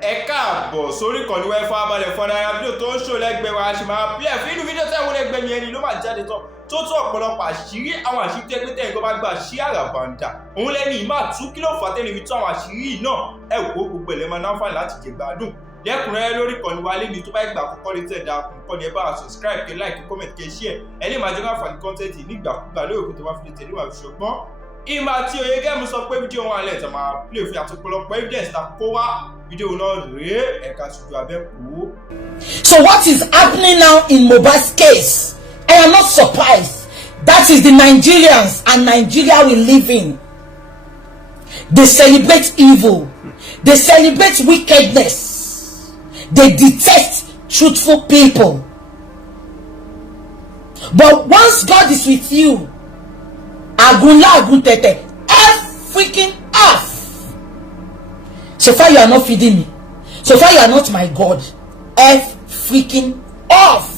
Ẹ káàbọ̀ sórí ìkànnì wẹ́ẹ́ fábálẹ̀ fọ́nà ara fídíò tó ń ṣò lẹ́gbẹ̀ẹ́ wa ṣe máa bí ẹ̀ fínú fídíò tẹ́wọ́ lẹ́gbẹ̀ẹ́ mi ẹni ló máa jáde tán tó tó ọ̀pọ̀lọpọ̀ àṣírí àwọn àṣírí tẹ́ pé tẹ́yìn tó bá gbà ṣí àràbàǹdà òun lẹ́ni ìmáà tú kí ló fà tẹ́lẹ̀ fi tó àwọn àṣírí náà ẹ wò ó gbogbo ẹ̀lẹ́ máa náfààní láti jẹ gbádùn lẹ́kùnrẹ́rẹ́ lórí ìkànnì wa lẹ́ni tó bá gbà àkọ́kọ́ lè tẹ̀ dáa kọ́ni ẹ bá wa subscribe kẹ́ like comment kẹ́ share ẹ lè máa jẹ́ káfàní content nígbàkúgbà lórí òkú tó bá fi lè tẹ̀lé wà ṣùgbọ́n ìmọ̀ àti òye gẹ́mù sọ pé fídíò wọn alẹ́ ìtàn máa play fún àtọ̀pọ̀lọpọ̀ evidence ta kó wá fídíò náà rèé ẹ̀ka ṣùgbọ́n abẹ́ kú. So what is happening now in Mohbad's case? I am not surprised. That is the Nigerians and Nigeria we live in. They celebrate evil. They celebrate wickedness. They detest truthful people. But once God is with you, agunla aguntete, freaking off. So far you are not feeding me. So far you are not my God. Freaking off.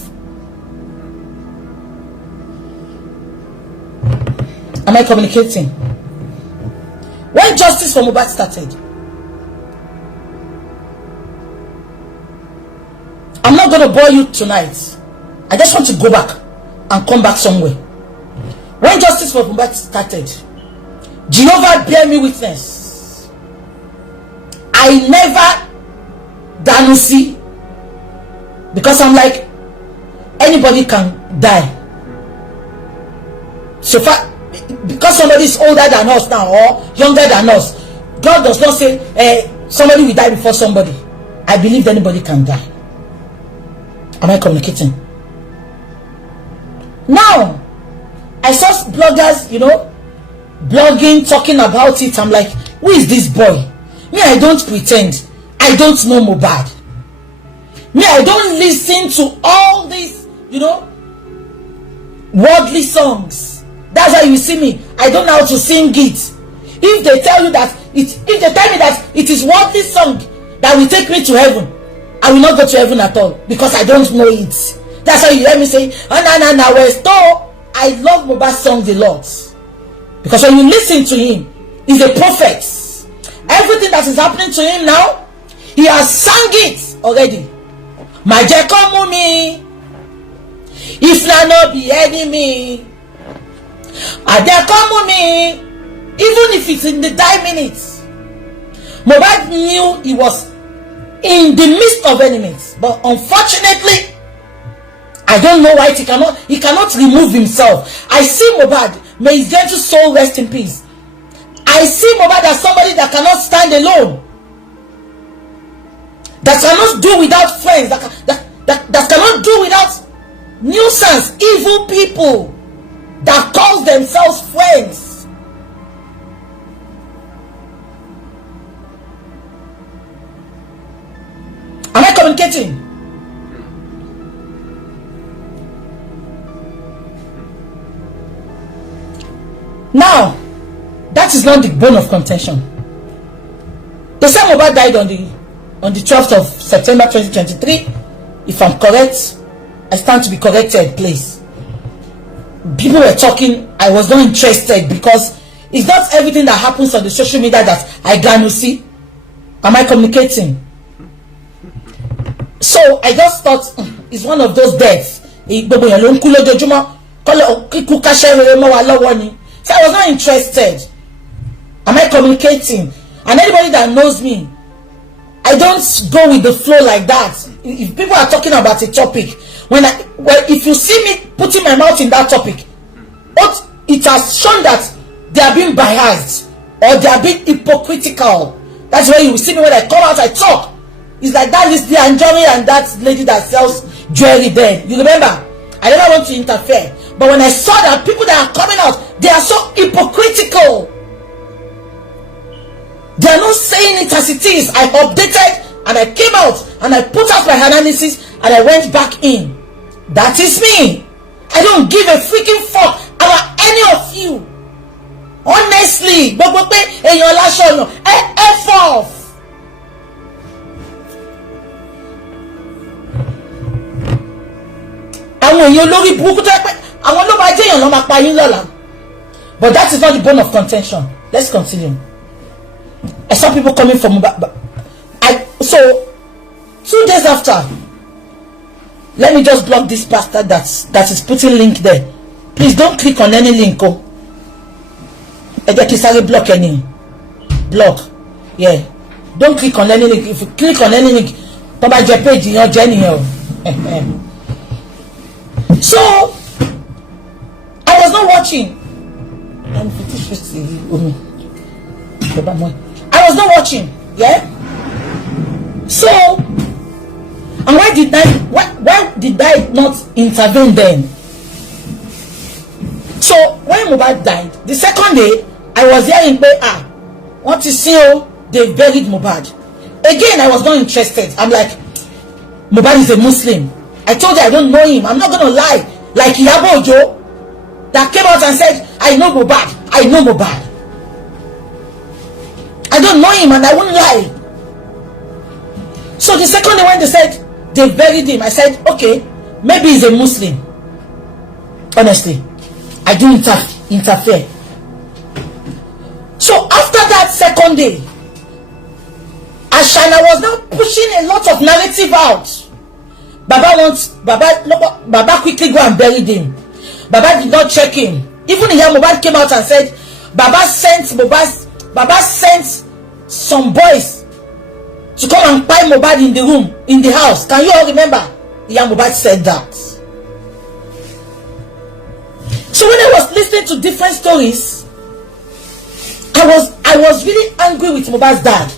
Am I communicating? When justice for Mohbad started, I'm not going to bore you tonight. I just want to go back and come back somewhere. When justice for Mohbad started, Jehovah bear me witness, I never see, because I'm like, anybody can die. So far, because somebody is older than us now or younger than us, God does not say somebody will die before somebody. I believe anybody can die. Am I communicating? Now, I saw bloggers, blogging, talking about it. I'm like, who is this boy? Me, I don't pretend. I don't know Mohbad. Me, I don't listen to all these, worldly songs. That's why you see me. I don't know how to sing it. If they tell you that if they tell me that it is worldly song that will take me to heaven, I will not go to heaven at all because I don't know it. That's why you hear me say, oh, no, West. I love Mohbad songs a lot. Because when you listen to him, he's a prophet. Everything that is happening to him now, he has sung it already. My Jekomumi, if na no be enemy, Adekomumi, even if it's in the 9 minutes. Mohbad knew he was in the midst of enemies, but unfortunately, I don't know why he cannot remove himself. I see Mohbad, may his gentle soul rest in peace. I see Mohbad as somebody that cannot stand alone, that cannot do without friends, that cannot do without nuisance, evil people that call themselves friends. Am I communicating? Now, that is not the bone of contention. They say Mohbad died on the 12th of September 2023. If I'm correct, I stand to be corrected, please. People were talking, I was not interested because it's not everything that happens on the social media that I can see. Am I communicating? So I just thought it's one of those deaths. So I was not interested. Am I communicating? And anybody that knows me, I don't go with the flow like that. If people are talking about a topic, if you see me putting my mouth in that topic, it has shown that they are being biased or they are being hypocritical. That's why you see me when I come out, I talk. It's like that is the Anjori and that lady that sells jewelry there. You remember? I never want to interfere. But when I saw that people that are coming out, they are so hypocritical. They are not saying it as it is. I updated and I came out and I put out my analysis and I went back in. That is me. I don't give a freaking fuck about any of you. Honestly, F off. But that is not the bone of contention. Let's continue. I saw people coming from So 2 days after, let me just block this bastard that is putting link there. Please don't click on any link. Oh, I get to block any block. Yeah, don't click on any link. If you click on any link, Papa your page in your journey. So I was not watching. I was not watching. Yeah. So, and why did I not intervene then? So when Mohbad died, the second day I was hearing what is see they buried Mohbad. Again, I was not interested. I'm like, Mohbad is a Muslim. I told you I don't know him. I'm not gonna lie. Like Iyabo Ojo that came out and said, I know Mohbad. I know Mohbad. I don't know him and I won't lie. So the second day when they said they buried him, I said, okay, maybe he's a Muslim. Honestly, I didn't interfere. So after that second day, Ashana was now pushing a lot of narrative out. Baba quickly go and buried him. Baba did not check him. Even here Mohbad came out and said, Baba sent some boys to come and buy Mohbad in the room, in the house. Can you all remember? Mohbad said that. So when I was listening to different stories, I was really angry with Mohbad's dad.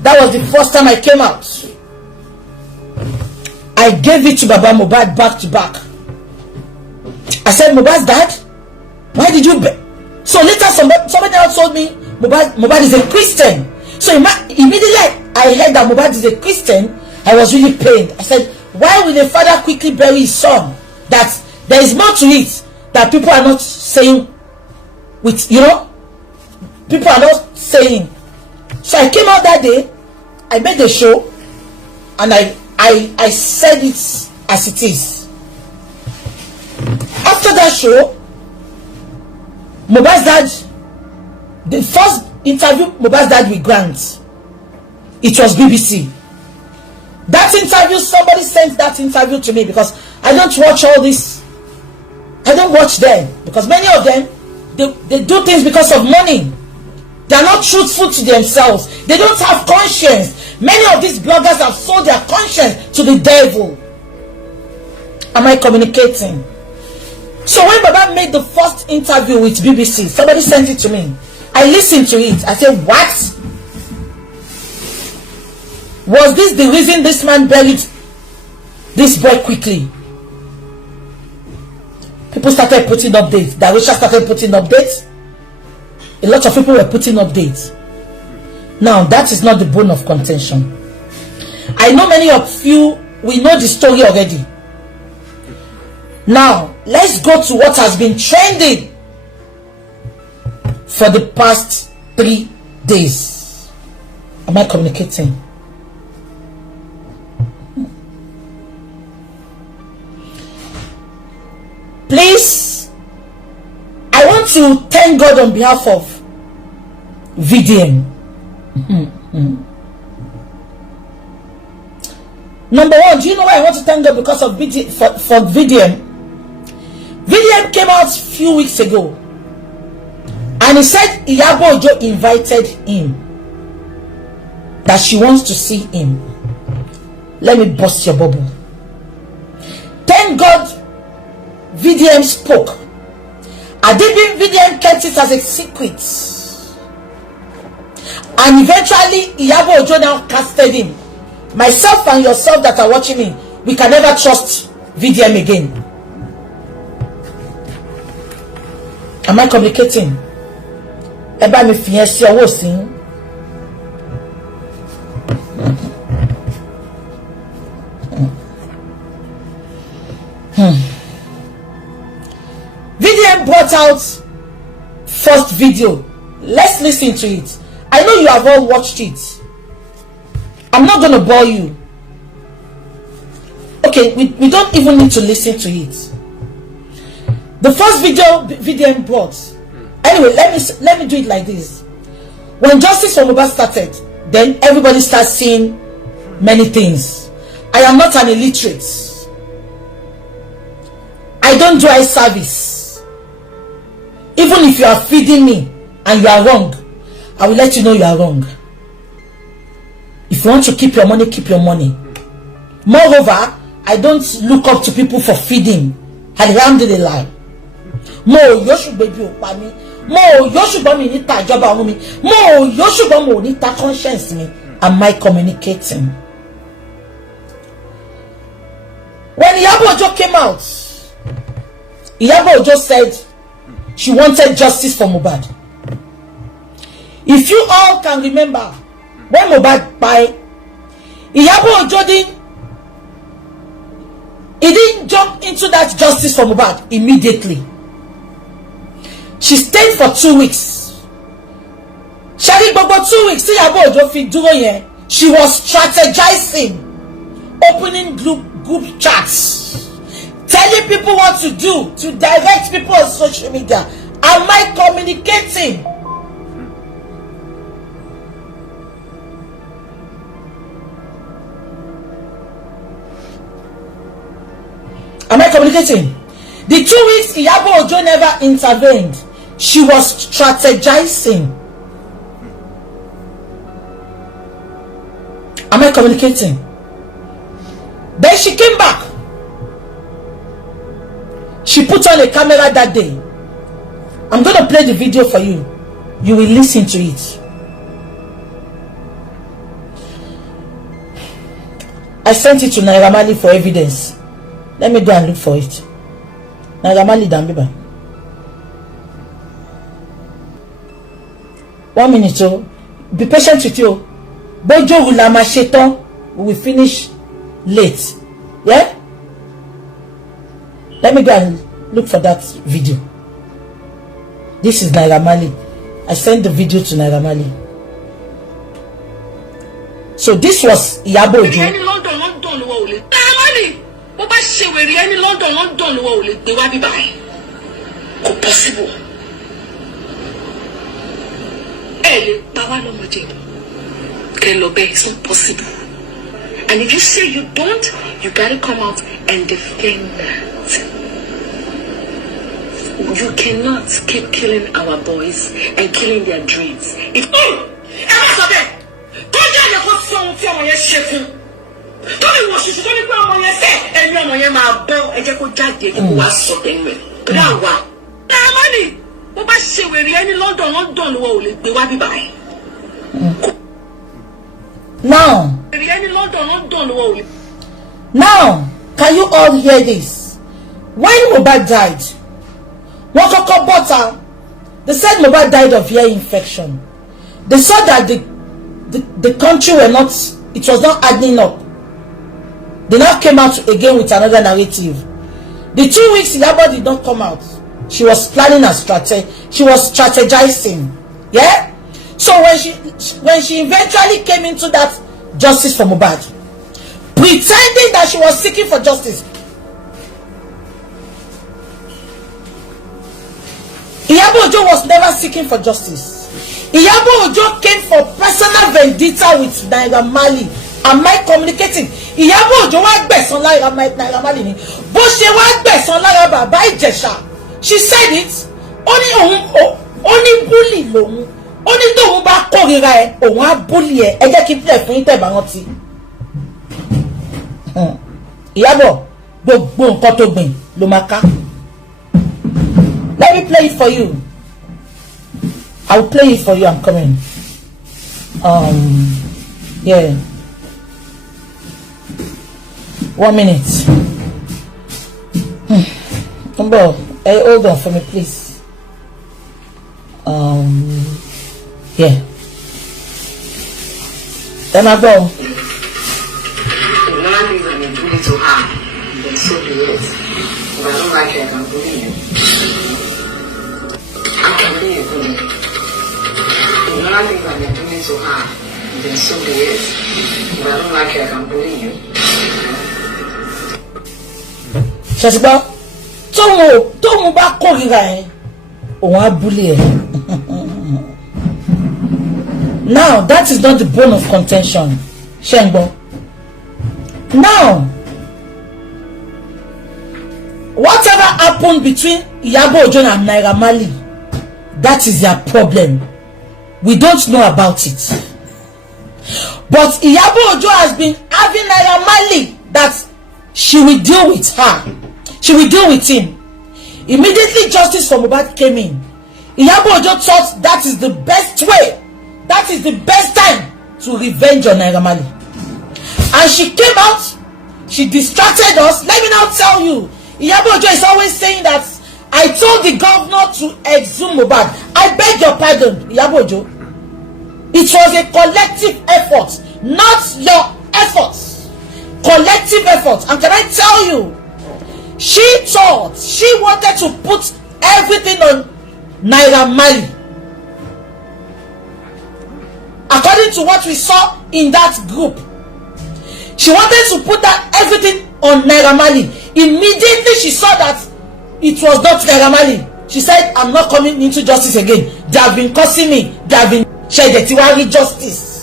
That was the first time I came out. I gave it to Baba Mohbad back to back. I said, Mohbad's dad, why did you so later somebody else told me Mohbad is a Christian. So immediately I heard that Mohbad is a Christian, I was really pained. I said, why will the father quickly bury his son? That there is more to it that people are not saying with, people are not saying. So I came out that day, I made a show, and I said it as it is. After that show, Mohbad's dad, the first interview Mohbad's dad with Grant, it was BBC. That interview, somebody sent that interview to me because I don't watch all this. I don't watch them because many of them, they do things because of money. They are not truthful to themselves. They don't have conscience. Many of these bloggers have sold their conscience to the devil. Am I communicating? So when Baba made the first interview with BBC, somebody sent it to me. I listened to it. I said, what? Was this the reason this man buried this boy quickly? People started putting updates. Darusha started putting updates. A lot of people were putting updates. Now, that is not the bone of contention. I know many of you, we know the story already. Now, let's go to what has been trending for the past 3 days. Am I communicating? Please, I want to thank God on behalf of VDM. Number one, do you know why I want to thank God? Because of for VDM. VDM came out a few weeks ago and he said Iyabo Ojo invited him, that she wants to see him. Let me bust your bubble. Thank God VDM spoke. VDM kept it as a secret, and eventually Iyabo Ojo now casted him. Myself and yourself that are watching me, we can never trust VDM again. Am I communicating? Eba mi fiyen si owo sin. VDM brought out first video. Let's listen to it. I know you have all watched it. I'm not going to bore you. Okay, we don't even need to listen to it. The first video VDM brought. Anyway, let me do it like this. When Justice for Mohbad started, then everybody starts seeing many things. I am not an illiterate. I don't do eye service. Even if you are feeding me and you are wrong, I will let you know you are wrong. If you want to keep your money, keep your money. Moreover, I don't look up to people for feeding. Alhamdulillah. Mo yoshu baby opami. Mo yoshu ba mi nita joba mi. Mo yoshu ba mo nita conscience me. Am I communicating? When Iyabo Ojo came out, Iyabo Ojo said she wanted justice for Mohbad. If you all can remember, when Mohbad died, Iyabo Ojo didn't jump into that justice for Mohbad immediately. She stayed for 2 weeks. Shari Gbogbo 2 weeks. See Iyabo Ojo fi dúró yẹn. She was strategizing, opening group chats, telling people what to do, to direct people on social media. Am I communicating? Am I communicating? The 2 weeks Iyabo Ojo never intervened. She was strategizing. Am I communicating? Then she came back. She put on a camera that day. I'm going to play the video for you. You will listen to it. I sent it to Naira Marley for evidence. Let me go and look for it. Naira Marley Dambiba. 1 minute, oh. Be patient with you. Bojo Hulama Sheton. We will finish late. Yeah? Let me go and look for that video. This is Naira Marley. I sent the video to Naira Marley. So this was Iyabo Ojo. Possible. It's not possible. And if you say you don't, you gotta come out and defend that. You cannot keep killing our boys and killing their dreams. If now, can you all hear this? When Mohbad died, they said Mohbad died of ear infection. They saw that the country it was not adding up. They now came out again with another narrative. The 2 weeks Iyabo did not come out. She was planning a strategy. She was strategizing. Yeah? So when she eventually came into that justice for Mohbad, pretending that she was seeking for justice, Iyabo Ojo was never seeking for justice. Iyabo Ojo came for personal vendetta with Naira Marley. Am I communicating? Iyabo Ojo wa gbẹ̀san lára Naira Marley ni. Bó ṣe wá gbẹ̀san lára bàbá Ìjẹ̀ṣà. She said it. Only bully lòun. Only tóun bá kórìíra ẹ, òun á bully ẹ. Ẹ jẹ́ kí n play fún yín tẹ́ bá rántí. Iyabo, gbogbo nǹkan tó gbìn ló máa ká. Let me play it for you. I will play it for you. I'm coming. Yeah. 1 minute. Number, hey, hold on for me, please. Yeah. Then I go. Learning and you do it to her, then so be it. If I don't like it, I can bully you. I can be a bully. Learning and you do it to her, then so be it. If I don't like it, I can bully you. Ṣàṣìgbọ́ tóun bá kórìíra ẹ òun á búlé ẹ. Now, that is not the bone of contention. Shengbo. Now, whatever happened between Iyabo Ojo and Naira Marley, that is their problem. We don't know about it. But Iyabo Ojo has been having Naira Marley that she will deal with her. She will deal with him. Immediately justice for Mohbad came in. Iyabo Ojo thought that is the best way. That is the best time to revenge on Naira Marley. And she came out. She distracted us. Let me now tell you. Iyabo Ojo is always saying that I told the governor to exhume Mohbad. I beg your pardon, Iyabo Ojo. It was a collective effort, not your efforts. Collective effort. And can I tell you, she thought she wanted to put everything on Naira Marley. According to what we saw in that group, she wanted to put that everything on Naira Marley. Immediately she saw that it was not Naira Marley, she said, I'm not coming into justice again. They have been cursing me. They have been shedding justice.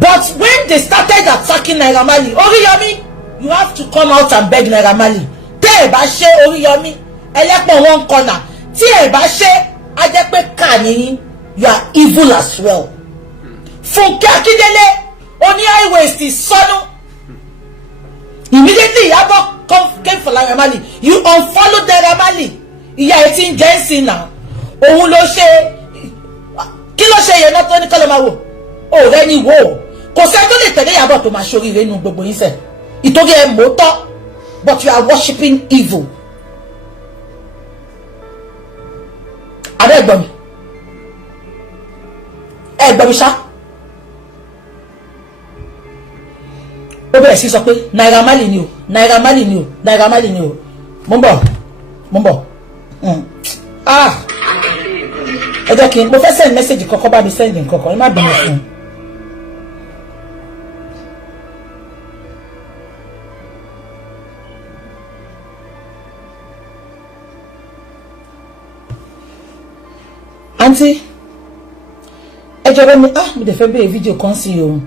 But when they started attacking Naira Marley, Oriyomi, you have to come out and beg Naira Marley. Tẹ́ ẹ bá ṣe Oriyomi, ẹlẹ́pọ̀ one corner. Tí ẹ bá ṣe, a jẹ́ pé kàní, you are evil as well. Funke Akindele Oni highways is sonu. Immediately Iyabo came for Naira Marley. You unfollowed Naira Marley. Ìyá ẹ ti ń jẹ́ ńsìn náà. Òun ló ṣe kí ló ṣe yẹn náà tó ní kọ́ ló máa wò. Ó rẹ́ ní wò. Kò sẹ́ tó lè tẹ̀lé Iyabo tó máa ṣoríire nínú gbogbo yín sẹ́. Ìtorí ẹ mọ̀ tọ́, but you are worshiping evil. Adé ẹ̀gbọ́n mi. Ẹ̀gbọ́n mi ṣá. Ó bẹ̀rẹ̀ sí sọ pé Naira Marley ni o, Naira Marley ni o, Naira Marley ni o. Mo ń bọ̀. Ẹ jẹ́ kí n mo fẹ́ send message kọ́kọ́ bá mi send nǹkan ẹ má bínú fún un. Auntie, ẹ jọ̀ọ́ mi mo dẹ̀ fẹ́ bẹ̀rẹ̀ fídíò kan sí o.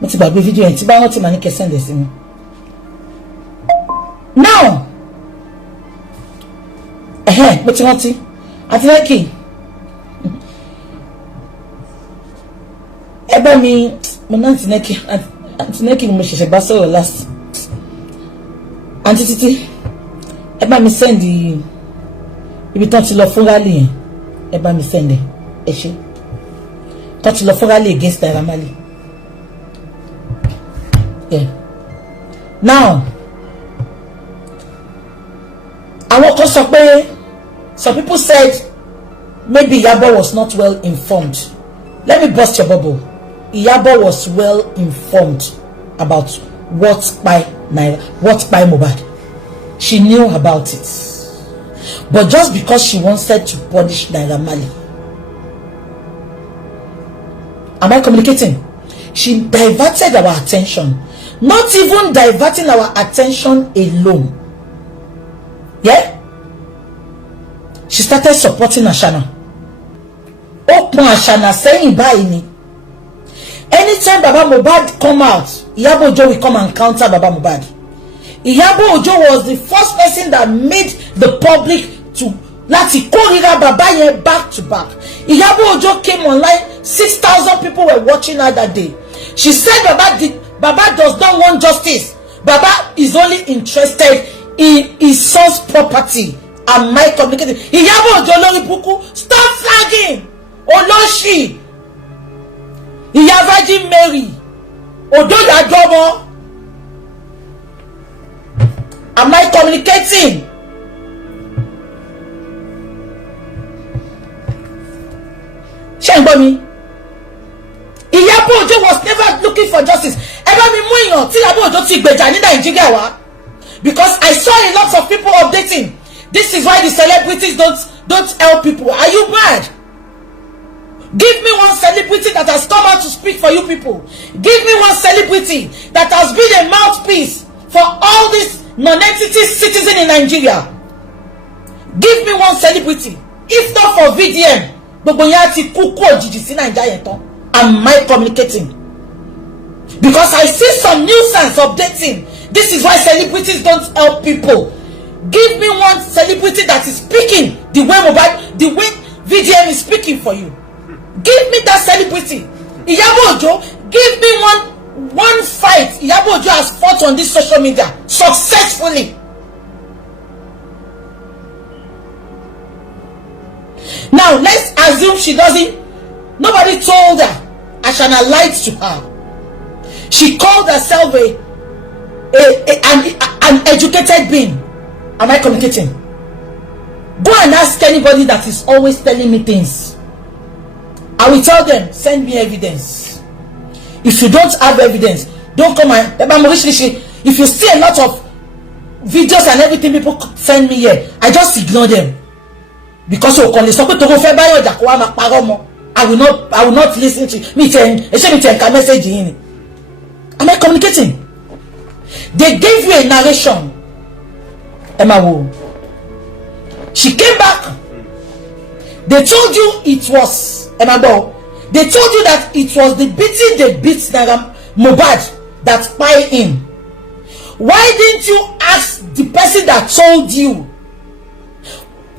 Mo ti gbàgbé fídíò yẹn tí bá rántí màá ní kẹ́ send sí mi. Now, mo ti rántí. Àti lẹ́kì. Ẹ bá mi, mo náà ti lẹ́kì ni mo ṣẹ̀ṣẹ̀ bá sọ̀rọ̀ last. Àǹtí Títí, ẹ bá mi send ibi tán ti lọ fún rally yẹn. Ẹ bá mi send ẹ ṣé. Tán ti lọ fún rally against Naira Marley. Yeah. Now, àwọn kan sọ pé some people said maybe Iyabo was not well informed. Let me burst your bubble. Iyabo was well informed about what by Mohbad. She knew about it. But just because she wanted to punish Naira Marley. Am I communicating? She diverted our attention. Not even diverting our attention alone. Yeah? She started supporting Ashana. Open Ashana saying báyìí ni. Anytime Baba Mohbad come out, Iyabo Ojo will come and counter Baba Mohbad. Iyabo Ojo was the first person that made the public to láti kórìíra bàbá yẹn back to back. Iyabo Ojo came online, 6,000 people were watching her that day. She said Baba does not want justice. Baba is only interested in his son's property. Am I communicating? Iyabo Ojo lórí burúkú, stop flagging. Olóṣì. Ìyá Virgin Mary. Odoya Domo. Am I communicating? Ṣé ń gbọ́ mi? Iyabo Ojo was never looking for justice. Ẹ bá mi mú èèyàn tí Iyabo Ojo ti gbèjà ní Nàìjíríà wá. Because I saw a lot of people updating. This is why the celebrities don't help people. Are you mad? Give me one celebrity that has come out to speak for you people. Give me one celebrity that has been a mouthpiece for all these non-entity citizens in Nigeria. Give me one celebrity. if not for VDM, gbogbo yẹn ti kú kú òjijì sí Naija yẹn tán. Am I communicating? Because I see some nuisance updating. This is why celebrities don't help people. Give me one celebrity that is speaking the way VDM is speaking for you. Give me that celebrity. Iyabo Ojo, give me one fight Iyabo Ojo has fought on this social media successfully. Now let's assume she doesn't. Nobody told her. Ashana lied to her. She called herself an educated being. Am I communicating? Go and ask anybody that is always telling me things. I will tell them, send me evidence. If you don't have evidence, don't come and if you see a lot of videos and everything people send me here, I just ignore them. Because I will not listen to me. Message in. Am I communicating? They gave you a narration. Emma, she came back. They told you it was Emma. They told you that it was the beating they beat Mohbad that spy in. Why didn't you ask the person that told you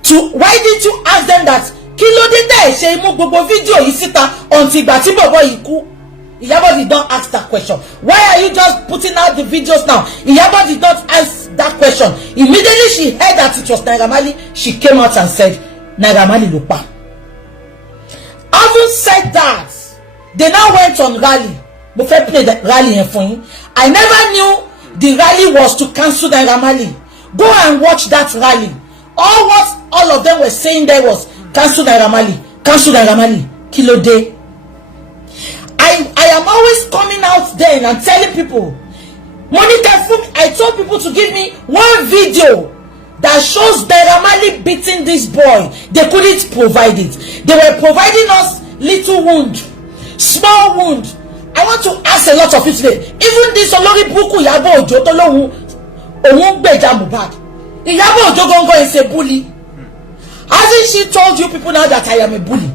to? Why didn't you ask them that? Kilo did they say Gbogbo video you Sita until Bobo Iku? Iyabo did not ask that question. Why are you just putting out the videos now? Iyabo did not ask that question. Immediately she heard that it was Naira Marley, she came out and said Naira Marley Lupa. Having said that, they now went on rally. Before play the rally in phone, I never knew the rally was to cancel Naira Marley. Go and watch that rally. All of them were saying there was cancel Naira Marley, cancel Naira Marley, Kilo Day. I am always coming out there and telling people, I told people to give me one video that shows Naira Marley beating this boy. They couldn't provide it. They were providing us little wound, small wound. I want to ask a lot of people today. Even this Olori Bukky Iyabo Ojo Tolowu Gbeja Mohbad. Iyabo Ojo Gongo is a bully. Hasn't she told you people now that I am a bully?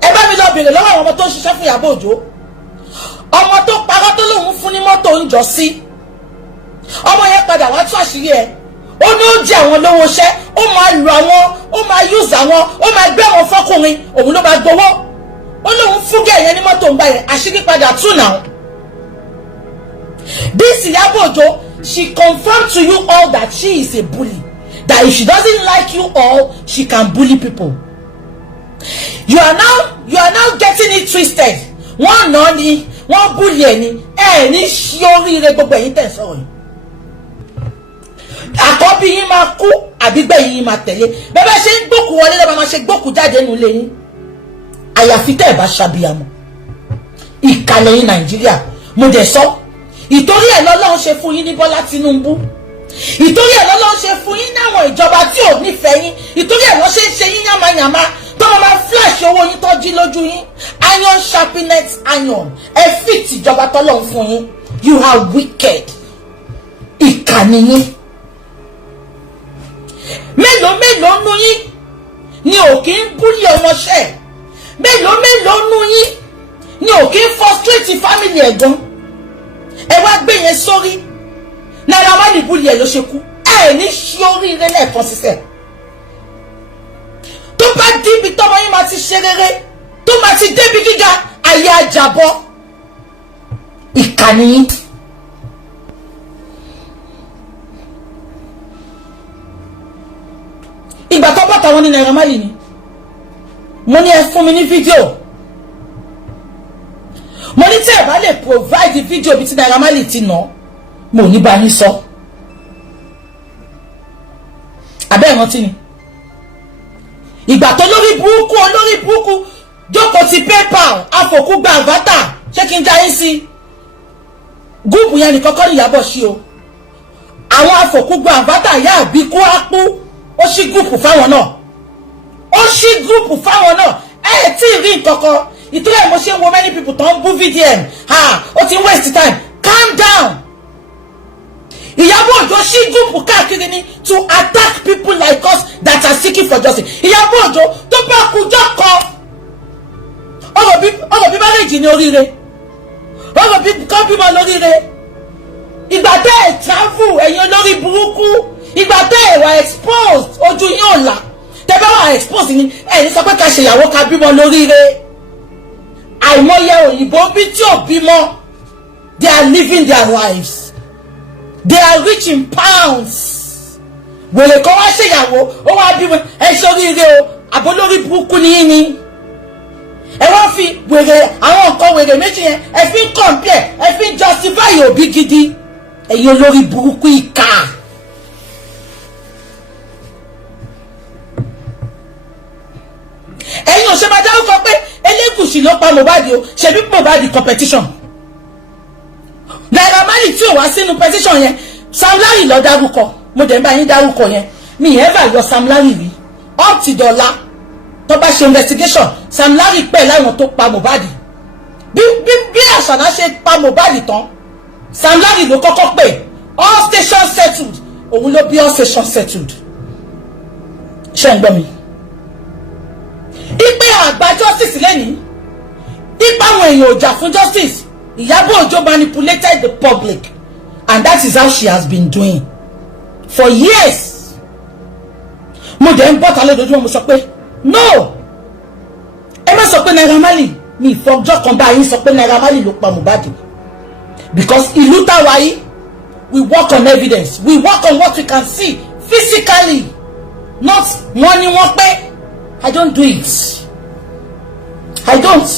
Eba mi lo bere lọ́wọ́ àwọn tó ń ṣiṣẹ́ fún Iyabo Ojo. Ọmọ tó parọ́ tó lóhun fún ní mọ́tò ń jọ sí. Ọmọ yẹn padà wá tú àṣírí ẹ̀. Ó ní ó jẹ àwọn lówó iṣẹ́, ó máa lu àwọn, ó máa use àwọn, ó máa gbé àwọn fọ́kùnrin, òun ló máa gbowó. Ó lóhun fún gẹ̀ yẹn ní mọ́tò ń bá yẹn, àṣírí padà tú now. This Iyabo Ojo, she confirmed to you all that she is a bully. That if she doesn't like you all, she can bully people. You are now getting it twisted. One noni, one bully any shiori re gbogbo yin ten so yin. Àkọ́bí yín máa kú, àbí gbẹ̀yìn yín máa tẹ̀lé. Bẹ́bẹ́ ṣe ń gbókù wọlé ló máa ṣe gbókù jáde nínú ilé yín. Àyàfi tẹ́ ẹ bá ṣàbíyamọ. Ìkàlẹ̀ yín Nàìjíríà, mo dẹ̀ sọ. Ìtorí ẹ̀ lọ́lọ́run ṣe fún yín ní Bọ́lá Tinubu. Ìtorí ẹ̀ lọ́lọ́run ṣe fún yín náwọn ìjọba tí ò nífẹ̀ẹ́ yín. Ìtorí ẹ̀ lọ́ ṣe ń ṣe yín yàmàyàmá. Tọ́mọ máa flash owó yín tọ́jú lójú yín. Iron sharpness iron. Ẹ fit ìjọba tọ́lọ́run fún yín. You are wicked. Ìkànnì yín. Mélòó nú yín ni ò kí ń búlì ọmọṣẹ́. Mélòó nú yín ni ò kí ń frustrate family ẹ̀gbọ́n. Ẹ wá gbé yẹn sórí. Naira Marley búlì ẹ̀ ló ṣe kú. Ẹ ní ṣí oríire lẹ́ẹ̀kan sísẹ̀. Tó bá débi tọ́mọ yín máa ti ṣe rere, tó máa ti débi gíga, ayé àjàbọ̀. Ìkànnì yín. Ìgbà tó bọ́ta wọn ní Naira Marley ni. Mo ní ẹ fún mi ní fídíò. Mo ní tí ẹ bá lè provide fídíò bí tí Naira Marley ti nà, mo ní bá yín sọ. Abẹ́ ìrántí ni. Ìgbà tó olórí burúkú jókòó ti PayPal afòkú gba avatar ṣé kí n já yín sí. Gúùpù yẹn nìkan kọ́ ní Ìyábọ̀ sí o. Àwọn afòkú gba avatar yá àbí kó ápú. Ó ṣí gúùpù fáwọn náà. Ẹ tí ì rí nǹkankan. Ìtorí ẹ̀ mo ṣe ń wo many people tó ń bú VDM. Ó ti ń waste time. Calm down. Iyabo Ojo ṣí gúùpù káàkiri ni to attack people like us that are seeking for justice. Iyabo Ojo tó bá kújọ́ kan ọ̀rọ̀ bí marriage ní oríire ọ̀rọ̀ bí kan bímọ lóríire ìgbà tẹ́ ẹ̀ travel ẹ̀yin olórí burúkú ìgbà tẹ́ ẹ̀ wà exposed ojú yín ọ̀la tẹ́ bá wà exposed ni ẹ̀yin sọ pé ká ṣèyàwó ká bímọ lóríire àìmọye òyìnbó bí tí ò bímọ they are living their lives they are rich in pounds wèrè kan wá ṣèyàwó ó wá bímọ ẹ ṣoríire o àbólórí burúkú ni yín ni ẹ wá fi wèrè àwọn nǹkan wèrè méjì yẹn ẹ fi ń compare ẹ fi ń justify òbí gidi ẹ̀yin olórí burúkú ìkà. ẹ̀yin ò ṣe máa dárúkọ pé Elégùṣì ló pa Mohbad o ṣebí Mohbad competition Naira Marley tí ò wá sínú petition yẹn Sam Larry lọ dárúkọ mo dẹ̀ ń bá yín dárúkọ yẹn mi ever yọ Sam Larry rí up ti dọ̀la tó bá ṣe investigation Sam Larry pẹ̀ láwọn tó pa Mohbad bí Àṣàná ṣe pa Mohbad tán Sam Larry ló kọ́kọ́ pè all stations settled òun ló bí all stations settled ṣé ń gbọ́ mi ipe àgbà justice lẹ́ni ipa àwọn èèyàn ò jà fún justice Iyabo Ojo manipulated the public and that is how she has been doing for years mo dẹ̀ ń bọ́ta lójoojúmọ́ mo sọ pé no ẹ má sọ pé Naira Marley mi ìfọjọ́ kan báyìí sọ pé Naira Marley ló pa Mohbad because ìlú táwa yìí we work on evidence we work on what we can see physically not wọ́n ní wọ́n pé I don't do it I don't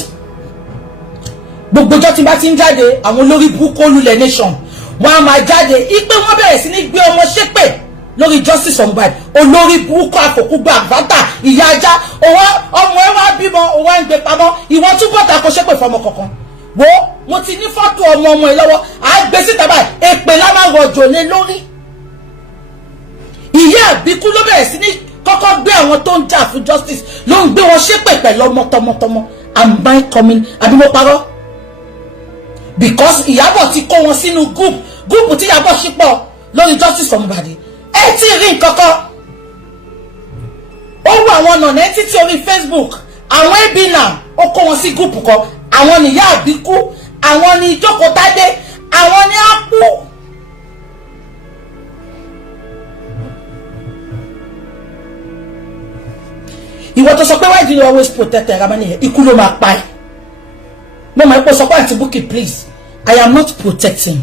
gbogbo ọjọ́ tí bá ti ń jáde àwọn olórí burúkú olùlẹ̀ nation wọ́n á máa jáde ipe wọ́n bẹ̀rẹ̀ sí ní gbé ọmọ ṣépè lórí justice of Mohbad olórí burúkú àfòkúgbà àgbàtà ìyá ajá ọmọ ẹ wá bímọ òun á ń gbé pamọ́ ìwọ́n túbọ̀ ta kó ṣépè fọmọ kankan wo mo ti ní fọ́tò ọmọ ẹ lọ́wọ́ à gbé síta báyìí èpè lá máa rọ̀jò lé lórí ìyá àbíkú ló bẹ̀rẹ̀ sí ní kọ́kọ́ gbé àwọn tó ń jà fún justice ló ń gbé wọn ṣépè pẹ̀lú ọmọ tọmọtọmọ am I coming àbí mo parọ́ because Ìyábọ̀ ti kó wọn sínú group tí Ìyábọ̀ ṣípọ̀ lórí justice for Mohbad ẹ tí rí nǹkankan ó wù àwọn ọ̀nà ẹ títí orí Facebook àwọn ẹbí náà ó kó wọn sí group kan àwọn níyà àbíkú àwọn ní ìjókòó-tádé àwọn ní ápù ìwọ tó sọ pé why do you always protect Naira Marley ikú ló máa pa ẹ́ mo máa pọ̀ sọ pé àti Bukky please I am not protecting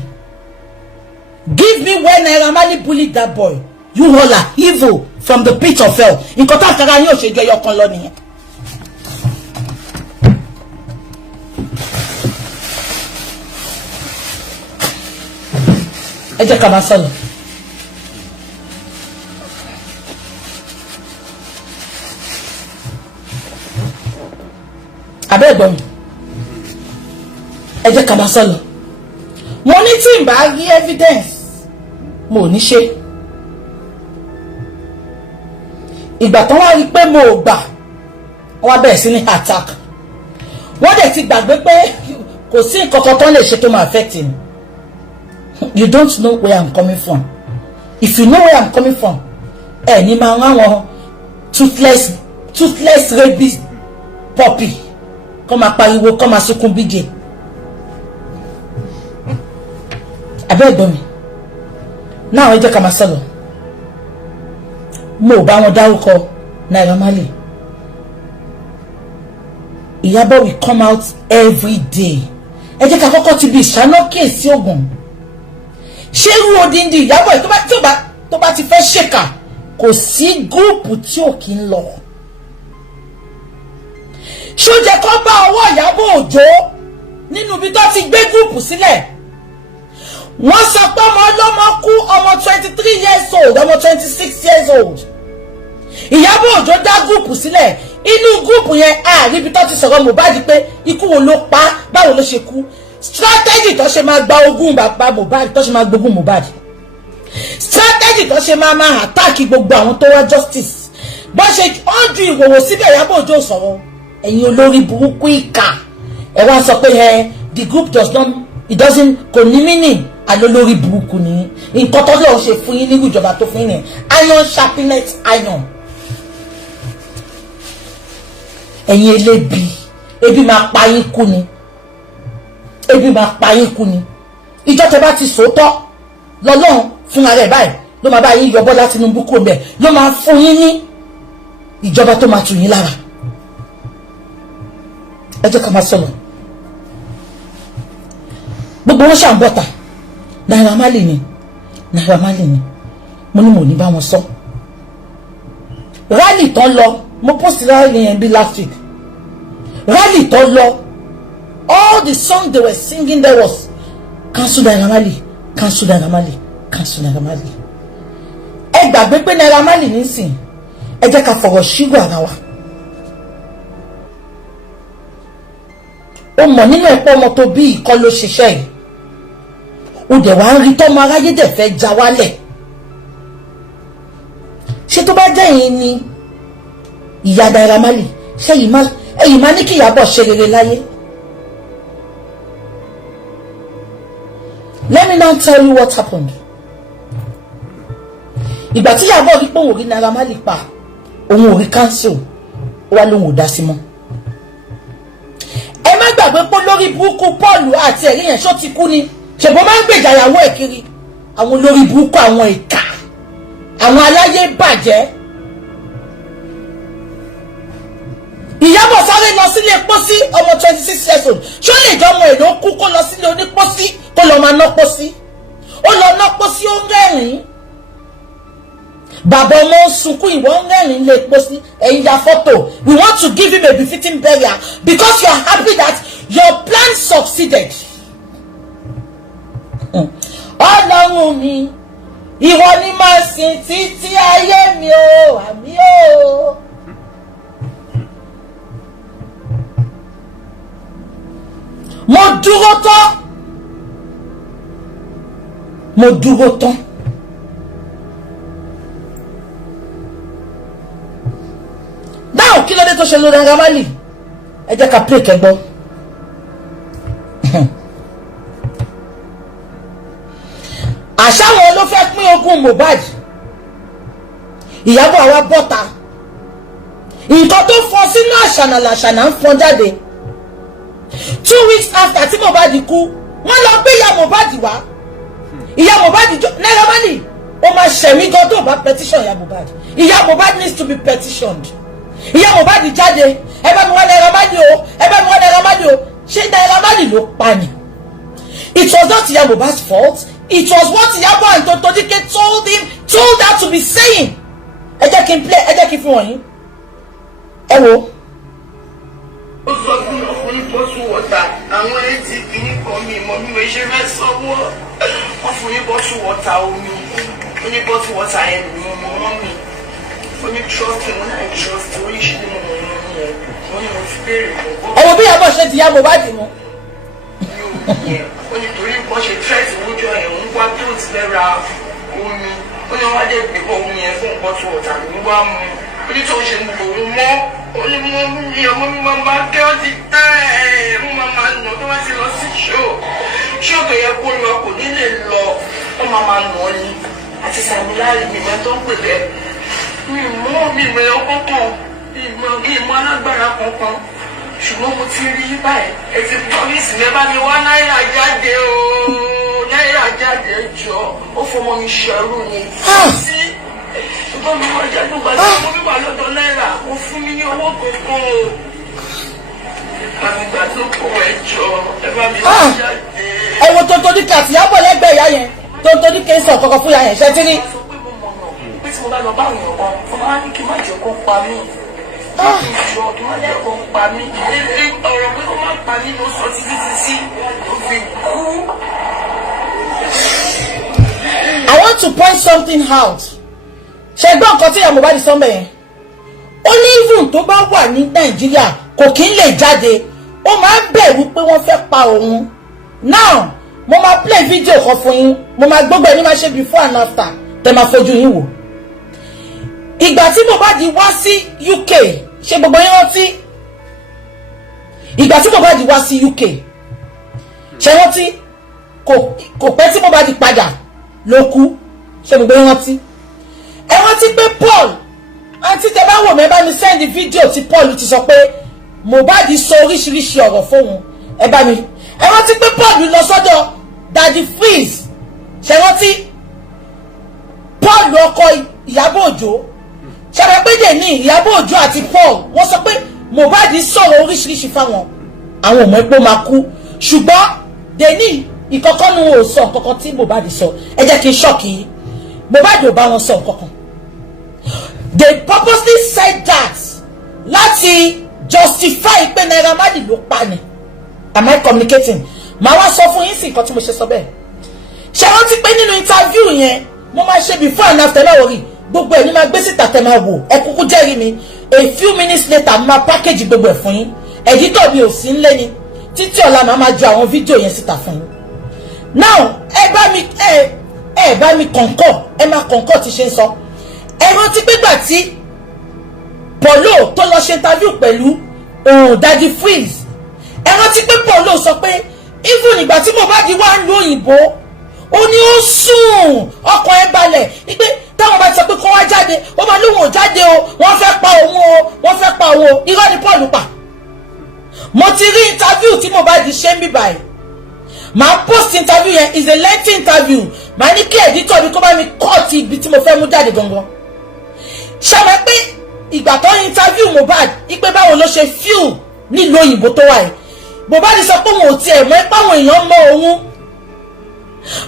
give me where Naira Marley bullied that boy you all are evil from the pit of hell nǹkan tá àkàrà yín ò ṣe jẹ́ yọkan lọ nìyẹn. ẹ jẹ́ ká máa sọ̀rọ̀ abẹ́ ẹ̀gbọ́n mi ẹ jẹ́ ká máa sọ̀rọ̀ mo ní tí n bá rí evidence mo ní ṣe ìgbà tó wá rí pé mo ò gbà wọ́n bẹ̀rẹ̀ sí ní attack wọ́n dẹ̀ ti gbàgbé pé kò sí nǹkan kan tó lè ṣe tó máa affect me. You don't know where I'm coming from. If you know where I'm coming from, ni ma wọn toothless rabies puppy come apariwo come asukun bige. Abeg mi. Now ẹ jẹ́ ká máa sọ̀rọ̀. Mo bá wọn dárúkọ Naira Marley. Iyabo will come out every day. Ẹ jẹ́ ká kọ́kọ́ ti bí ìṣáná kéèsì ogun. Ṣé irú odindi Iyabo tó bá ti fẹ́ ṣèkà kò sí gúrùpù tí ò kí ń lọ. Ṣó jẹ́ kó bá ọwọ́ Iyabo Ojo nínú ibi tó ti gbé gúrùpù sílẹ̀. Wọ́n sọ pé ọmọ ọlọ́mọ kú ọmọ 23 years old ọmọ 26 years old. Iyabo Ojo dá gúrùpù sílẹ̀ inú gúrùpù yẹn àríbi tó ti sọ̀rọ̀ Mohbad pé ikú wo ló pa báwo ló ṣe kú. Strategy tó ṣe máa gba ogún bàbá Mohbad tó ṣe máa gbógun Mohbad. Strategy tó ṣe máa attack gbogbo àwọn tó wá justice. Bó ṣe ó ju ìwòwò síbẹ̀ Iyabo Ojo sọ̀rọ̀ ẹ̀yin olórí burúkú ìkà ẹ wá sọ pé the group does not it doesn't kò ní meaning alólórí burúkú ni nǹkan tó lọ́ọ́ ṣe fún yín ní ìjọba tó fún yín iron sharpness iron. ẹ̀yin elébi ebi máa pa yín kú ni ebi máa pa yín kú ni ìjọ tẹ́ bá ti sòótọ́ lọ́lọ́run fún ara ẹ̀ báyìí ló máa bá yín yọ Bọ́lá Tinubu kúrò ńbẹ̀ ló máa fún yín ní ìjọba tó máa tù yín lára. Ẹ jẹ́ ká máa sọ̀rọ̀ gbogbo wọn ṣàn bọ́ta Naira Marley ni mo ní mo ní bá wọn sọ rally tó lọ mo post rally yẹn bí last week rally tó lọ all the songs they were singing there was cancel Naira Marley cancel Naira Marley cancel Naira Marley. Ẹ gbàgbé pé Naira Marley nísìn ẹ jẹ́ ká fọ̀rọ̀ ṣígò ara wa. Ó mọ̀ nínú ẹ̀pọ̀ ọmọ tó bí ìkọ́ ló ṣiṣẹ́ yìí ó dẹ̀ wá ń rí tọ́mọ aráyé dẹ̀ fẹ́ já wálẹ̀. Ṣé tó bá jẹ́ yìí ni ìyá Naira Marley ṣé ẹ̀yin máa ní kí Iyabo ṣe rere láyé? Let me now tell you what happened. Ìgbà tí Iyabo rí pé òun ò rí Naira Marley pa òun ò rí cancel ó wá lóhun ò dá sí mọ́. Ẹ má gbàgbé pé lórí burúkú Paul àti ẹ̀rí yẹn ṣó ti kú ni ṣèbó máa ń gbèjà ìyàwó ẹ̀ kiri àwọn olórí burúkú àwọn ìkà àwọn aláyé bàjẹ́. Iyabo sáré lọ sílé pósí ọmọ 26 years old ṣó lè jọ ọmọ èlò kú kó lọ sílé onípósí kó lọ máa ná pósí ó lọ ná pósí ó ń rẹ́rìn-ín bàbá ọmọ ń sunkún ìwọ ń rẹ́rìn-ín lé pósí ẹ̀yin ya fọ́tò we want to give him a befitting burial because you are happy that your plan succeeded. Ọlọ́run mi ìwọ ni máa sìn títí ayé mi o àmì o. Mo dúró tán dáhùn kí ló dé tó ṣe lórí Naira Marley ẹ jẹ́ ká pray kẹ́gbọ́. Àṣàwọn ló fẹ́ pín ogún Mohbad Iyabo àwa bọ́ta nǹkan tó fọ́ sínú àṣànà làṣànà ń fọ́n jáde 2 weeks after tí Mohbad kú wọ́n lọ gbé ìyá Mohbad wá ìyá Mohbad Naira Marley ó máa ṣẹ̀mí gan tó bá petition ìyá Mohbad. Ìyá Mohbad needs to be petitioned. Ìyá Mohbad jáde ẹ bá mi wá Naira Marley o ẹ bá mi wá Naira Marley o ṣé Naira Marley ló pa ni? It was not Iyabo Mohbad's fault. It was what Iyabo and Totodike told her to be saying. Ẹ jẹ́ kí n play, ẹ jẹ́ kí n fún wọn yín. Ẹ wo. Ó sọ fún ọkùnrin bọ́sù wọ́tà àwọn etí kìíní kan mi mọ bí mo ṣe fẹ́ sanwó wọ́n fún ní bọ́sù wọ́tà omi ó ní bọ́sù wọ́tà yẹn ló mọ wọ́n mi ó ní trust wọn náà trust oríṣiríṣi mo mọ wọn yẹn wọ́n ní mo fi béèrè lọ́wọ́. Ẹ wo bí Iyabo ṣe ti ya Mohbad mu. Ó ní torí wọ́n ṣe threat lójú ẹ̀ ń wá tó ti lẹ́ ra omi ó ní wọ́n á dẹ̀ gbé omi yẹn fún bọ́sù wọ́tà ló wá mu ó ní tó ń ṣe gbogbo mọ́ ó ní mo ní ọmọ mi máa máa kẹ́ ọ́ ti tẹ́ ẹ̀ mo máa máa nà tó bá ti lọ sí ṣó tó yẹ kó lọ kò ní lè lọ ó máa máa nà ọ́ ni àti sàmì láàrin mi máa tó ń pè bẹ́ẹ̀ mi mọ́ mi ìmọ̀ ẹ̀yọ́ kankan ìmọ̀ alágbára kankan ṣùgbọ́n mo ti rí báyìí ẹ ti promise mi ẹ bá mi wá náírà jáde o náírà jáde jọ ó fọmọ mi ṣẹrú ni sí ṣùgbọ́n mi wá jáde gbàgbé mo bí wà lọ́dọ̀ náírà mo fún mi ní owó kankan o àgbà tó kọ ẹ jọ ẹ bá mi wá jáde. Ẹ wo Totodike àti Iyabo lẹ́gbẹ̀ẹ́ ìyá yẹn Totodike ń sọ kankan fún ìyá yẹn ṣe tí rí. sọ pé mo mọ̀nà pé tí mo bá lọ bá àwọn ọ̀kan fún wa ní kí n má jẹ́ kó pa mí ìjọ kí n má jẹ́ kó pa mí ọ̀rọ̀ pé kó má pa mí ló sọ títí sí òfin kú. I want to point something out. Ṣé gbọ́ nǹkan tí Iyabo Mohbad sọ mẹ́yẹn? Ó ní even tó bá wà ní Nàìjíríà kò kí ń lè jáde ó máa ń bẹ̀rù pé wọ́n fẹ́ pa òun. Now mo máa play video kan fún yín mo máa gbogbo ẹni máa ṣe before and after tẹ máa fojú yín wò. Ìgbà tí Mohbad wá sí UK ṣé gbogbo yín rántí? Ìgbà tí Mohbad wá sí UK ṣé rántí kò pẹ́ tí Mohbad padà ló kú ṣé gbogbo yín rántí? Ẹ rántí pé Paul àǹtí tẹ bá wò mí ẹ bá mi send video tí Paul ti sọ pé Mohbad sọ oríṣiríṣi ọ̀rọ̀ fóun ẹ bá mi ẹ rántí pé Paul lọ sọ́dọ̀ Daddy Freeze ṣe rántí Paul ọkọ Iyabo Ojo ṣe rẹ pé dè ní Iyabo Ojo àti Paul wọ́n sọ pé Mohbad sọ̀rọ̀ oríṣiríṣi fáwọn àwọn ọmọ ẹ̀pọ̀ máa kú ṣùgbọ́n dè ní ìkọ̀kọ́ nu ò sọ kankan tí Mohbad sọ ẹ jẹ́ kí n ṣọ́ọ̀kì Mohbad ò bá wọn sọ kankan. They purposely said that láti justify pé Naira Marley ló pa ni. Am I communicating? Màá wá sọ fún yín sí nǹkan tí mo ṣe sọ bẹ́ẹ̀. Ṣé rántí pé nínú interview yẹn mo máa ṣe before and after láwọ̀ rí gbogbo ẹ̀ ní máa gbé síta tẹ̀ máa wò ẹ kúkú jẹ́rìí mi a few minutes later máa package gbogbo ẹ̀ fún yín editor mi ò sí ńlé ni títí ọ̀la màá máa ju àwọn fídíò yẹn síta fún yín. Now ẹ bá mi concur ẹ máa concur ti ṣe ń sọ ẹ rántí pé gbà tí Polo tó lọ ṣe interview pẹ̀lú Daddy Freeze ẹ rántí pé Polo sọ pé even ìgbà tí Mohbad wá ń lo òyìnbó ó ní ó sùn ọkàn ẹ balẹ̀ wípé táwọn bá ti sọ pé kó wá jáde ó máa lóun ò jáde o wọ́n fẹ́ pa òun o wọ́n fẹ́ pa òun o irọ́ ni Paul pa. Mo ti rí interview tí Mohbad ṣe ń bí báyìí màá post interview yẹn is a lengthy interview màá ní kí editor mi kó bá mi cut ibi tí mo fẹ́ mú jáde gangan. ṣàmì pé ìgbà tó interview Mohbad ipe báwo ló ṣe feel nílùú òyìnbó tó wà yìí Mohbad sọ pé òun ò tiẹ̀ mọ̀ ẹ́ páwọn èèyàn mọ̀ òun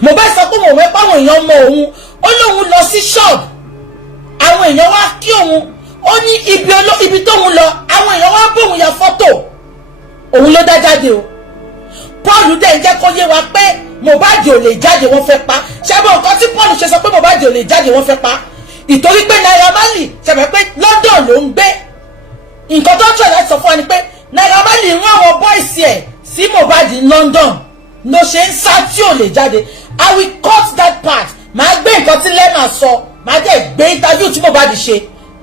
Mohbad sọ pé òun ò mọ̀ ẹ́ páwọn èèyàn mọ̀ òun ó lóun lọ sí ṣọ́ọ̀bù àwọn èèyàn wá kí òun ó ní ibi tóun lọ àwọn èèyàn wá bóun ya fọ́tò òun ló dá jáde o Paul dẹ̀ ń jẹ́ kó yé wa pé Mohbad ò lè jáde wọ́n fẹ́ pa ṣẹ́bọ̀ nǹkan tí Paul ṣe sọ pé Mohbad ò lè jáde wọ́n fẹ́ pa ìtorí pé Naira Marley ṣẹ̀fẹ̀ pé London ló ń gbé nǹkan tó ń tọ̀ láti sọ fún wa ni pé Naira Marley rán àwọn bọ́ìsì ẹ̀ sí Mohbad ní London ló ṣe ń sá tí ò lè jáde. I will cut that part màá gbé nǹkan tí Lema sọ màá dẹ̀ gbé interview tí Mohbad ṣe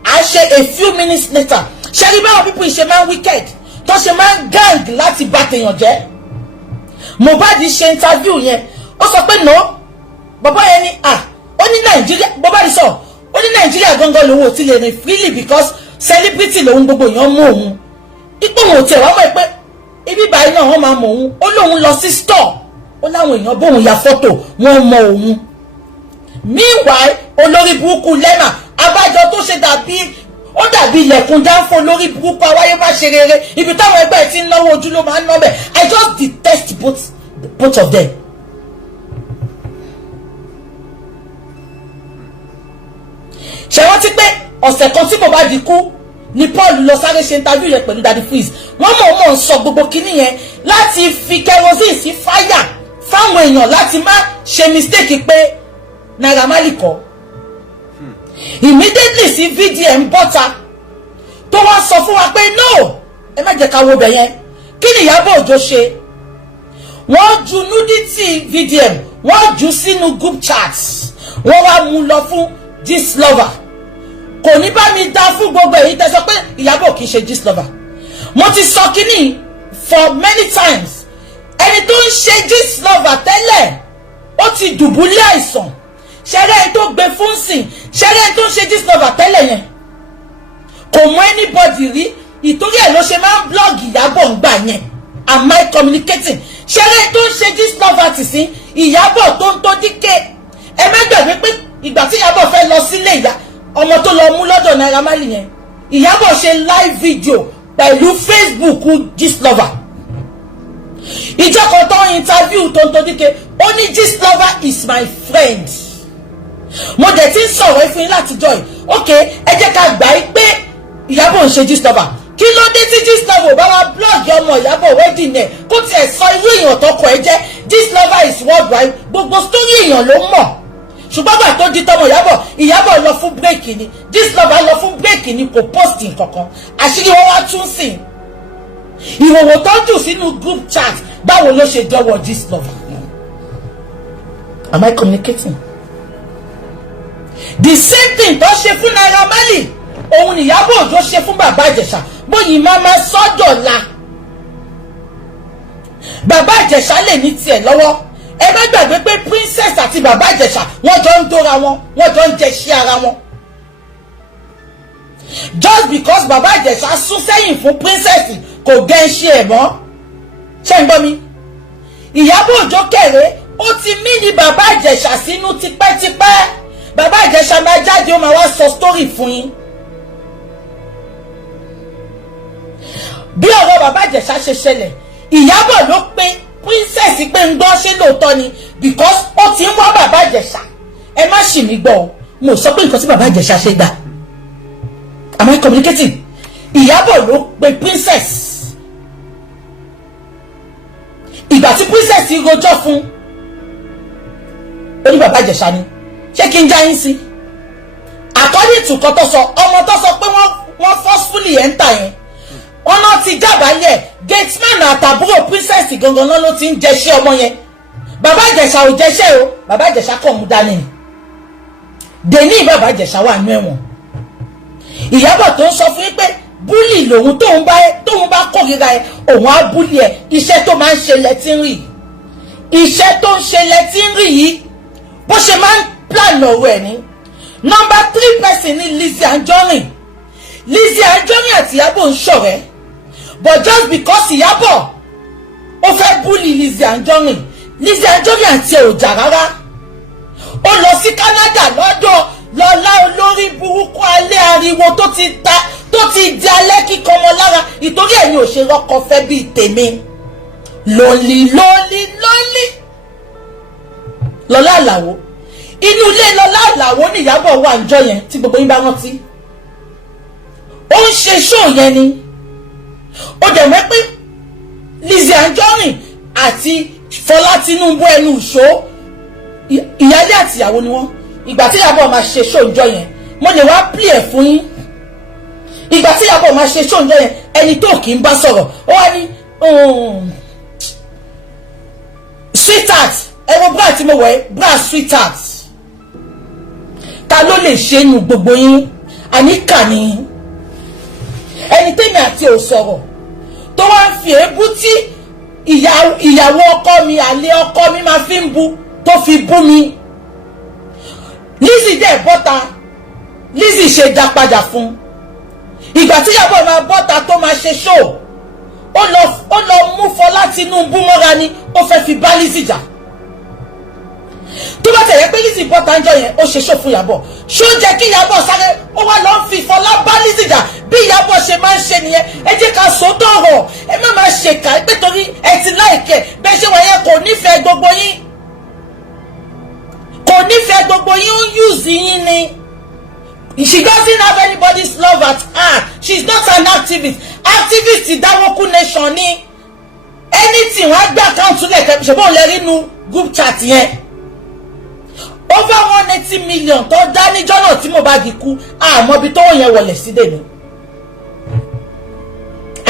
à ṣe a few minutes later ṣe rí báwọn people ṣe máa ń wicked tó ṣe máa ń gang láti bà tèèyàn jẹ́. Mohbad ṣe interview yẹn ó sọ pé no bàbá yẹn ni ó ní Nàìjíríà Mohbad sọ ó ní Nàìjíríà gangan lòun ò ti lè rìn freely because celebrity lòun gbogbo èèyàn mú òun ipò òun ò tẹ̀ wá mọ̀ pé ibi báyìí náà wọ́n máa mọ̀ òun ó lóun lọ sí store ó láwọn èèyàn bóun ya fọ́tò wọ́n mọ̀ òun. Meanwhile olórí burúkú Lema abájọ tó ṣe dàbí ilẹ̀kùn dáńfó lórí burúkú awáyé má ṣe rere ibi táwọn ẹgbẹ́ ti ń náwó ojú ló máa ń ná bẹ̀. I just detest both of them. ṣe wọ́n ti pé ọ̀sẹ̀ kan tí Mohbad kú ni Paul lọ sáré ṣe interview yẹn pẹ̀lú Daddy Freeze wọ́n mọ̀ ń sọ gbogbo kinní yẹn láti fi kerosene sí fáyà fáwọn èèyàn láti má ṣe mistake pé Naira Marley kọ́. Immediately sí VDM bọ́ta tó wá sọ fún wa pé no ẹ má jẹ́ ká wo bẹ̀ yẹn kí ni Iyabo Ojo ṣe wọ́n ju nudity VDM wọ́n jù sínú group chats wọ́n wá mú lọ fún gist lover kò ní bá mi dá fún gbogbo èyí tẹ́ sọ pé Iyabo kì í ṣe gist lover. Mo ti sọ kíní for many times ẹni tó ń ṣe gist lover tẹ́lẹ̀ ó ti dùbúlẹ̀ àìsàn ṣẹlẹ̀ ẹni tó gbé fún sìn ṣẹlẹ̀ ẹni tó ń ṣe gist lover tẹ́lẹ̀ yẹn kò mọ anybody rí ìtorí ẹ̀ ló ṣe máa ń blog Iyabo ń gbà yẹn. Am I communicating? ṣẹlẹ̀ ẹni tó ń ṣe gist lover ti sìn Iyabo tó ń tó díkẹ́ ẹ má gbàgbé pé ìgbà tí Iyabo fẹ́ lọ sílé ìyá ọmọ tó lọ mú lọ́dọ̀ Naira Marley yẹn Iyabo ṣe live video pẹ̀lú Facebook gist lover ìjọkọ̀ tó ń interview tó ń tó díkẹ́ ó ní gist lover is my friend. Mo dẹ̀ ti ń sọ̀rọ̀ fún yín látijọ́ yìí ok ẹ jẹ́ ká gbà í pé Iyabo ń ṣe gist lover kí ló dé tí gist lover bá wá blog ọmọ Iyabo wedding ẹ̀ kó tiẹ̀ sọ irú èèyàn tọkọ ẹ jẹ́ gist lover is worldwide gbogbo story èèyàn ló mọ̀ ṣùgbọ́n gbà tó di tọmọ Iyabo lọ fún bírèkì ni gist lover lọ fún bírèkì ni kò post nǹkankan àṣírí wọn wá tún sìn ìwòwò tó ń jù sínú group chat báwo ló ṣe dọ́wọ́ gist lover. Am I communicating? The same thing tó ṣe fún Naira Marley òun ni Iyabo Ojo ṣe fún bàbá Ìjẹ̀ṣà bóyí máma sọ́dọ̀la bàbá Ìjẹ̀ṣà lè ní tiẹ̀ lọ́wọ́ ẹ má gbàgbé pé princess àti bàbá Ìjẹ̀ṣà wọ́n jọ ń dóra wọn wọ́n jọ ń jẹṣẹ́ ara wọn just because bàbá Ìjẹ̀ṣà sún sẹ́yìn fún princess kò gẹ́ńṣe ẹ̀ mọ́ ṣé ń gbọ́ mi Iyabo Ojo kéré ó ti mí ní bàbá Ìjẹ̀ṣà sínú tipẹ́tipẹ́ bàbá Ìjẹ̀ṣà máa jáde ó máa wá sọ story fún yín bí ọ̀rọ̀ bàbá Ìjẹ̀ṣà ṣe ṣẹlẹ̀ Iyabo ló pe princess pé ń gbọ́ ṣé lóòótọ́ ni because ó ti ń wá bàbá Ìjẹ̀ṣà ẹ má ṣì mí gbọ́ mo sọ pé nǹkan tí bàbá Ìjẹ̀ṣà ṣe gbà am I communicating Iyabo ló pe princess ìgbà tí princess rojọ́ fún ó ní bàbá Ìjẹ̀ṣà ni ṣé kí n já yín sí according to kan tó sọ ọmọ tó sọ pé wọ́n forcefully enter yẹn wọ́n náà ti jábàálẹ̀ gateman àtàbúrò princess gangan náà ló ti ń jẹṣẹ́ ọmọ yẹn bàbá Ìjẹ̀ṣà ò jẹṣẹ́ o bàbá Ìjẹ̀ṣà kàn mú dání ni dèní bàbá Ìjẹ̀ṣà wà nú ẹ̀wọ̀n Iyabo tó ń sọ fún yín pé búlì lòun tóun bá kórìíra ẹ òun á búlì ẹ iṣẹ́ tó máa ń ṣe lẹ́tí ń rí iṣẹ́ tó ń ṣe lẹ́tí ń rí yìí bó ṣe máa ń plan ọ̀rọ̀ ẹ̀ ní number 3 person ní Lizzy Anjorin àti Iyabo ń ṣọ̀rẹ́ but just because Iyabo ó fẹ́ búlì Lizzy Anjorin àti ẹ̀ ò jà rárá ó lọ sí Canada lọ́dọ̀ lọ́lá olórí burúkú alẹ́ ariwo tó ti di alẹ́ kíkọ́ ọmọ lára ìtorí ẹ̀yin ò ṣe rọ́kọ fẹ́ bíi tèmi lọ́lí lọ́lá àlàwó inú ilé lọ́lá àlàwó ní Iyabo wà ń jọ yẹn tí gbogbo yín bá rántí ó ń ṣe ṣó yẹn ni ó dẹ̀ mọ̀ pé Lizzy Anjorin àti Fọlá Tinubu ẹnu ìṣó ìyálé àtìyàwó ni wọ́n ìgbà tí Iyabo máa ṣe ṣó ń jọ yẹn mo lè wá play ẹ̀ fún yín ìgbà tí Iyabo máa ṣe ṣó ń jọ yẹn ẹni tó kì í bá sọ̀rọ̀ ó wá ní sweetheart ẹwọ bra tí mo wọ̀ ẹ́ bra sweetheart ta ló lè ṣe nu gbogbo yín àníkà ni ẹni tẹ́mi àti ò sọ̀rọ̀ tó wá ń fi èébú tí ìyàwó ọkọ mi àlè ọkọ mi máa fi ń bu tó fi bú mi Lizzy dẹ̀ bọ́ta Lizzy ṣe dá padà fún ìgbà tí Iyabo máa bọ́ta tó máa ṣe ṣó ó lọ mú Fọlá Tinubu mọ́ra ni ó fẹ́ fi bá Lizzy jà tó bá tẹ̀yẹ pé Lizzy bọ́ta ń jọ yẹn ó ṣe ṣó fún Iyabo ṣó jẹ́ kí Iyabo sáré ó wá lọ fi Fọlá bá Lizzy jà bí Iyabo ṣe máa ń ṣe nìyẹn ẹ jẹ́ ká sòótọ́ ọ̀rọ̀ ẹ má máa ṣèkà pé torí ẹ ti láìkẹ́ bẹ́ẹ̀ ṣe wọ̀nyẹn kò nífẹ̀ẹ́ gbogbo yín ó ń use yín ni she doesn't have anybody's love at her she's not an activist ìdáwókú nation ni anything wọ́n gbé àkáǹtì lẹ́kẹ̀ẹ́ ṣùgbọ́n lè rí inú group chat yẹn over 180 million tó dá níjọ́ náà tí Mohbad kú àmọ́ ibi tó yẹn wọlé sí dènù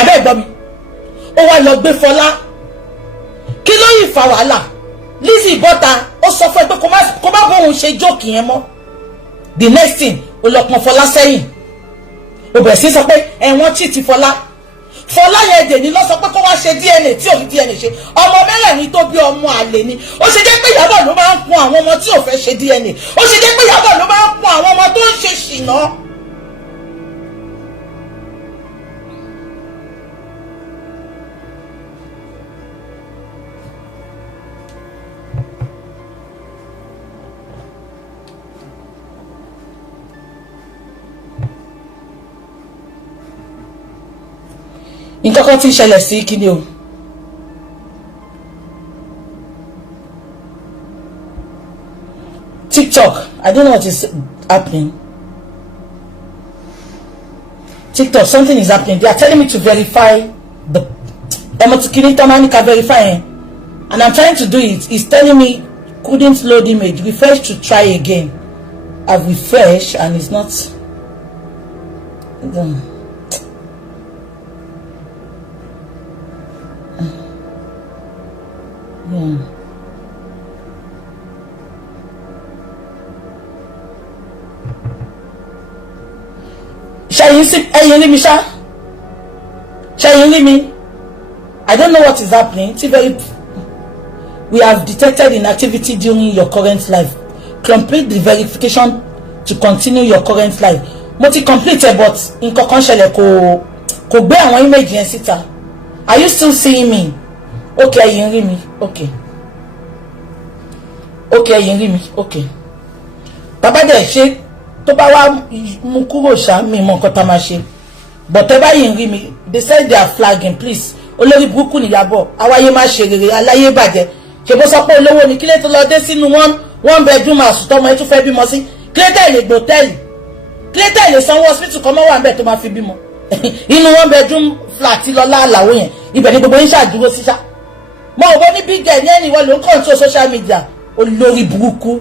abẹ́ gbọ́ mi ó wá lọ gbé Fọlá kí ló yìí fa wàhálà Lizzy bọ́ta ó sọ fún ẹ pé kó má bóun ṣe jókì yẹn mọ́ the next thing ó lọ pọn Fọlá sẹ́yìn ó bẹ̀rẹ̀ sí sọ pé ẹ̀wọ̀n cheat Fọlá yẹn dè ní lọ sọ pé kó wá ṣe DNA tí ò fi DNA ṣe ọmọ mẹ́rẹ̀ẹ̀rin tó bí ọmọ àlè ni ó ṣe jẹ́ pé Iyabo ló máa ń kun àwọn ọmọ tí ò fẹ́ ṣe DNA ó ṣe jẹ́ pé Iyabo ló máa ń kun àwọn ọmọ tó ń ṣe ṣìnà. nǹkan kan tí ń ṣẹlẹ̀ sí Kini o TikTok I don't know what is happening TikTok something is happening they are telling me to verify the Kini Tamanika verify and I'm trying to do it. It's telling me couldn't load image, refresh to try again. I've refreshed and it's not done. Yeah. Shall you see? Shall you leave me? I don't know what is happening. We have detected inactivity during your current life. Complete the verification to continue your current life. Mo ti complete but nǹkan kan ṣẹlẹ̀ kò gbé àwọn image yẹn síta. Are you still seeing me? Okay, you hear me. Okay. Okay, you hear me. Okay. Baba de ṣe tó bá wá mú kúrò ṣá mi mọ nǹkan tá máa ṣe. But tẹ́ bá yín rí mi, they said they are flagging, please. Olórí burúkú ni Iyabo, àwáyé má ṣe rere, aláyé bàjẹ́. Ṣé bó sọ pé olówó ni kílé tó lọ dé sínú one bedroom house tó mọ ẹ tún fẹ́ bímọ sí. Kílé tẹ́ lè gbòtẹ́ẹ̀lì. Kílé tẹ́ lè sanwó hospital kan mọ́ wà ńbẹ̀ tó máa fi bímọ. Inú one bedroom flat lọ láàláwó yẹn. Ibẹ̀ ni gbogbo yín ṣàdúró sí ṣá. Mo ò bó ní big girl ní ẹni wọ́n ló ń control social media. Olórí burúkú.